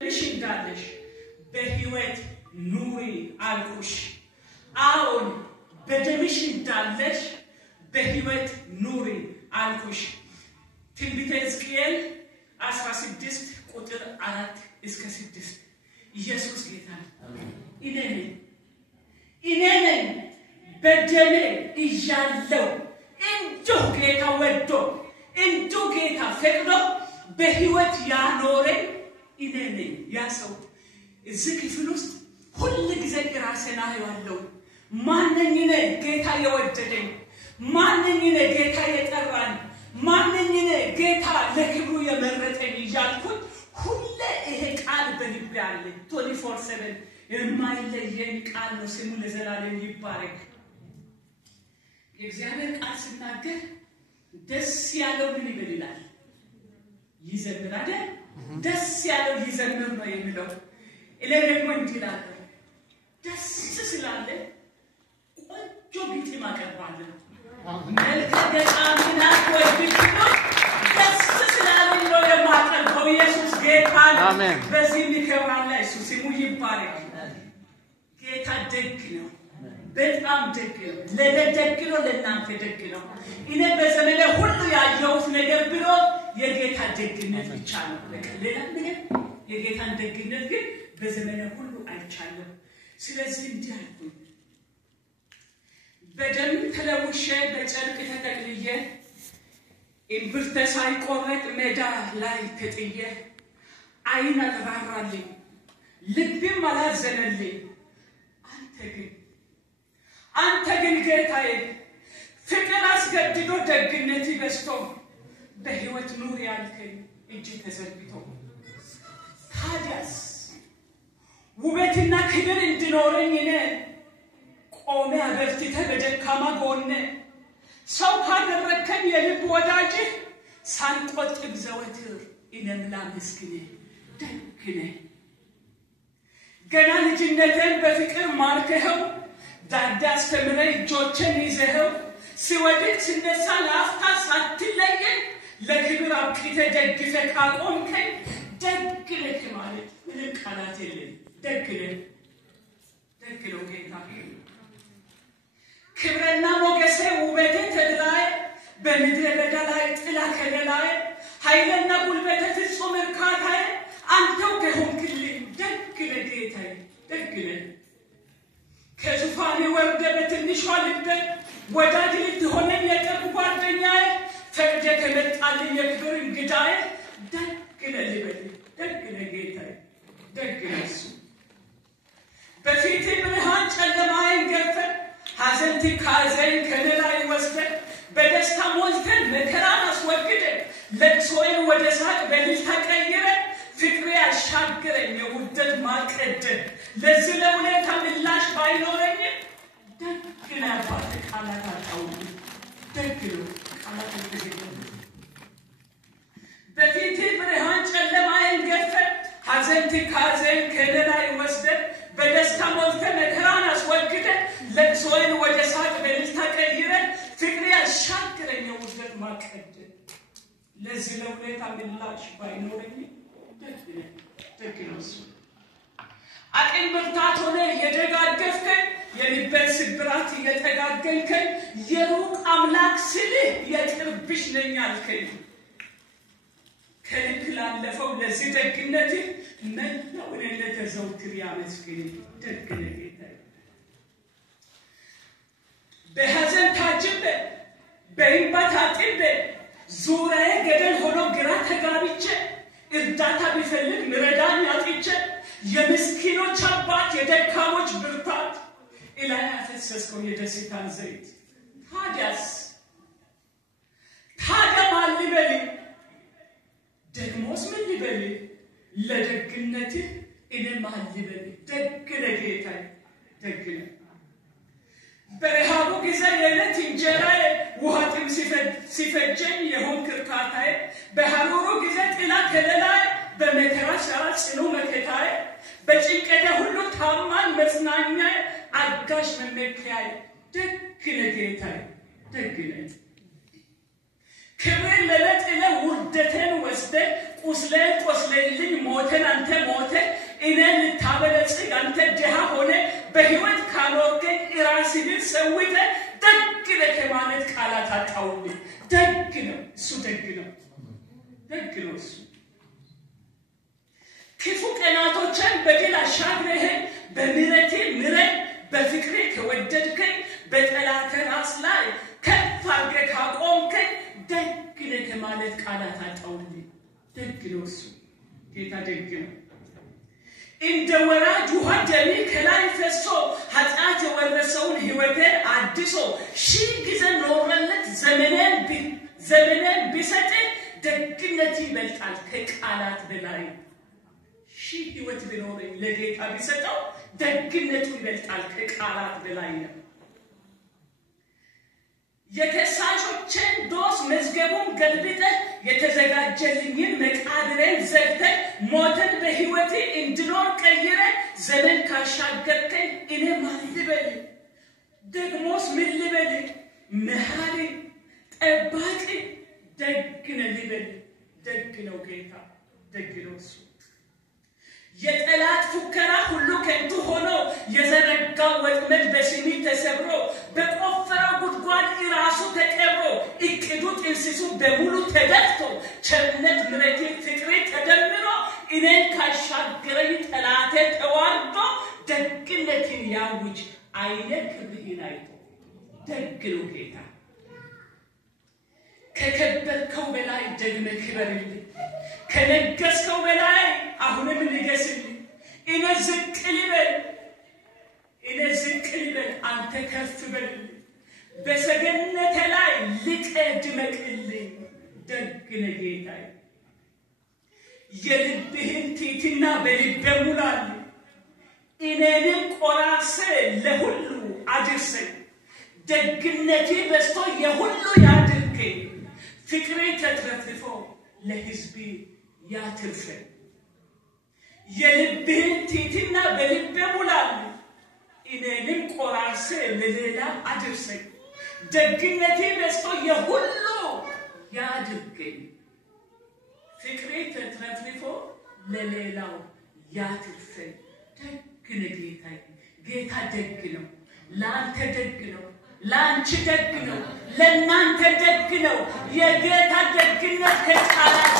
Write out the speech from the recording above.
እንዳለሽ በህይወት ኑሪ አልኩሽ አሁን በደምሽ እንዳለሽ በህይወት ኑሪ አልኩሽ ትንቢተ ሕዝቅኤል 16 ቁጥር 4 እስከ 6 ኢየሱስ ጌታ ኢኔኔ በደሜ እያለው እንዶ ጌታ ወዶ እንዶ ጌታ ፈቅዶ በህይወት ያኖረኝ ኢኔኔ ያሰው እዚህ ክፍል ውስጥ ሁሉ ጊዜ ራሴን አየዋለሁ ማንነኝ ጌታ የወደደኝ ማንነኝ ጌታ የጠራኝ ማንነኝ ጌታ ለክብሩ የመረጠኝ ይያልኩት ሁሉ ይሄ ቃል በልቤ አለ 24/7 የማይለየኝ ቃል ነው ስሙ ለዘላለም ይባረክ የእግዚአብሔር ቃል ሲናገር ደስ ያለው ምን ይበላል ይዘምር አይደል ደስ ያለው ይዘምር ነው የሚለው እለደግሞ እንዲላል ደስ ስላለ ቆንጆ ቢት ማቀርባለ መልከገጣሚና ወድብኩ ደስ ስላለ ነው የማቀርበው ኢየሱስ ጌታ አሜን በዚህ ይከብራል ኢየሱስ ስሙ ይባረክ ጌታ ደግ ነው በጣም ደግ ነው ለደግ ነው ለእናንተ ደግ ነው እኔ በዘመኔ ሁሉ ያየሁት ነገር ብሎ የጌታ ደግነት ብቻ ነው ሌላ ምንም የጌታን ደግነት ግን በዘመኔ ሁሉ አይቻለሁ ስለዚህ እንዲህ አልኩኝ በደም ተለውሼ በጨርቅ ተጠቅልዬ እምብርቴ ሳይቆረጥ ሜዳ ላይ ተጥዬ አይን አልራራልኝ ልቤም አላዘነልኝ አንተ ግን ጌታዬ ፍቅር አስገድዶ ደግነት በዝቶ በህይወት ኑር ያልከኝ እጅ ተዘርግቶ ታዲያስ ውበትና ክብር እንድኖረኝ እኔ ቆሜ አበርትተ በደካማ ጎኔ ሰው ካደረከኝ የልብ ወዳጅ ሳንቆጥብ ዘወትር እኔም ላመስግን ደግነ ገና ልጅነቴን በፍቅር ማርከኸው ዳዳስ ተምረ እጆቼን ይዘኸው ሲወድቅ ስነሳ ለአፍታ ሳትለየኝ ለክብር አብቂተ ደግፈ ካቆምከኝ ደግነህ ማለት ምንም ቃላት የለም ደግነህ ጌታ ክብርና ሞገሴ ውበቴ ተድላዬ በምድረ በዳ ላይ ጥላ ከለላዬ ኃይልና ጉልበቴ ፍጹም እርካታዬ አንተው ከሆንክልኝ ደግነህ ጌታዬ ደግነህ ከዙፋኔ ወርደ በትንሿ ልቤ ወዳጅ ልትሆነኝ የቅርብ ጓደኛዬ ፈቅደ ከመጣልኝ የክብር እንግዳዬ ደግነህ ልበልህ ደግነህ ጌታዬ ደግነህ እሱ በፊት ብርሃን ጨለማዬን ገፈህ ሐዘን ትካዜን ከለላይ ወስደህ በደስታ ሞልተህ መከራን አስወግደህ ለቅሶዬን ወደ ሳቅ በእልልታ ቀይረህ ፍቅሬ አሻገረኝ የውደት ማቀደህ ለዚህ ለውለታ ምላሽ ባይኖረኝ ደግነህ አባት ቃላት አጣውኝ ደግነህ ቃላት አልተገኘም በፊት ብርሃን ጨለማዬን ገፈህ ሐዘን ትካዜን ከለላይ ወስደህ በደስታ ሞልተህ መከራን አስወግደህ ለቅሶዬን ወደ ሳቅ በእልልታ ቀይረህ ፍቅሬ አሻገረኝ የውደት ማቀደህ ለዚህ ለውለታ ምላሽ ባይኖረኝ ደግነህ አቅም ብርታት ሆነ የደጋገፍከኝ የልቤን ስብራት እየጠጋገንከኝ የሩቅ አምላክ ስልህ የቅርብሽ ነኝ አልከኝ ከልክ ላለፈው ለዚህ ደግነትህ መላው ለለተ ዘውትር ያመስግን ደግነህ ጌታዬ በሐዘን ታጅቤ በእንባ ታጥቤ ዙሪያዬ ገደል ሆኖ ግራ ተጋብቼ እርዳታ ቢፈልግ ምረዳኝ አጥቼ የምስኪኖች አባት የደካሞች ብርታት ኢላይ አፈሰስከው የደስታን ዘይት ታዲያ ማን ሊበልህ ደግሞስ ምን ሊበልህ ለደግነትህ እኔ ማን ሊበልህ ደግነህ ጌታዬ ደግነህ በረሃቡ ጊዜ የዕለት እንጀራዬ ውሃ ጥም ሲፈጀኝ የሆንክ እርካታዬ በሐሩሩ ጊዜ ጥላ ከለላዬ በመከራ ሰዓት ጽኑ መከታዬ በጭንቀቴ ሁሉ ታማኝ መጽናኛዬ አጋዥ መመኪያዬ ደግነህ ጌታዬ ደግነህ ክብሬን ለለጥለህ ውርደቴን ወስደህ ቁስሌን ቆስለልኝ ሞተን አንተ ሞተ እኔን ልታበለጽግ አንተ ድሃ ሆነ በህይወት ካኖርከኝ ራስህን ሰውተህ ደግ ነህ ከማለት ቃላት አጣውልኝ። ደግ ነው እሱ፣ ደግ ነው እሱ። ክፉ ቀናቶችን በድል አሻግረህ በምህረት ምረኝ፣ በፍቅር ከወደድከኝ በጠላት ራስ ላይ ከፍ አድርገህ ካቆምከኝ ደግ ነህ ከማለት ቃላት አጣውልኝ። ደግ ነው እሱ፣ ጌታ ደግ ነው። እንደ ወራጅ ውሃ ደሜ ከላይ ፈሶ ኃጢአት የወረሰውን ህይወቴን አድሶ ሺህ ጊዜ ኖረለት ዘመኔን ቢሰጥ ደግነት ይበልጣል ከቃላት በላይ። ሺህ ህይወት ቢኖረኝ ለጌታ ቢሰጠው ደግነቱ ይበልጣል ከቃላት በላይ ነው። የተሳሾችን ዶስ መዝገቡን ገልብጠህ የተዘጋጀልኝን መቃብሬን ዘግተህ ሞትን በህይወቴ እንድኖር ቀይረህ ዘመን ካሻገርከኝ እኔ ማን ልበል? ደግሞስ ምን ልበል? መሐሪ ጠባቂ ደግ ነህ ልበል? ደግ ነው ጌታ፣ ደግ ነው እሱ። የጠላት ፉከራ ሁሉ ከንቱ ሆኖ የዘረጋው ወጥመድ በስሜ ተሰብሮ በቆፈረው ጉድጓድ ራሱ ተቀብሮ እቅዱ ጥንስሱ በሙሉ ተደፍቶ ቸርነት ምሕረት ፍቅሬ ተደምሮ እኔን ካሻገረኝ ጠላቴ ተዋርዶ ደግነትን ያውጅ አይነ ክብርህን አይቶ። ደግ ነው ጌታ። ከከበርከው በላይ ደግመህ ክበርልኝ፣ ከነገስከው በላይ አሁንም ንገስልኝ። እኔ ዝቅ ልበል አንተ ከፍ በልልኝ፣ በሰገነቴ ላይ ልቀድመቅልኝ። ደግ ነህ ጌታዬ። የልብህን ትሕትና በልቤ ሙላልኝ፣ እኔንም ቆራርሰህ ለሁሉ አድርሰኝ። ደግነቴ በዝቶ የሁሉ ያድርገኝ፣ ፍቅሬ ተትረፍርፎ ለሕዝቤ ያትርፈኝ። የልብህን ትሕትና በልቤ ሙላልኝ፣ እኔንም ቆራርሰህ ለሌላ አድርሰኝ። ደግነቴ በዝቶ የሁሉ ያድርገኝ፣ ፍቅሬ ተትረፍርፎ ለሌላው ያትርፈኝ። ደግ ነህ ጌታዬ። ጌታ ደግ ነው። ለአንተ ደግ ነው፣ ለአንቺ ደግ ነው፣ ለእናንተ ደግ ነው። የጌታ ደግነት ከቃላት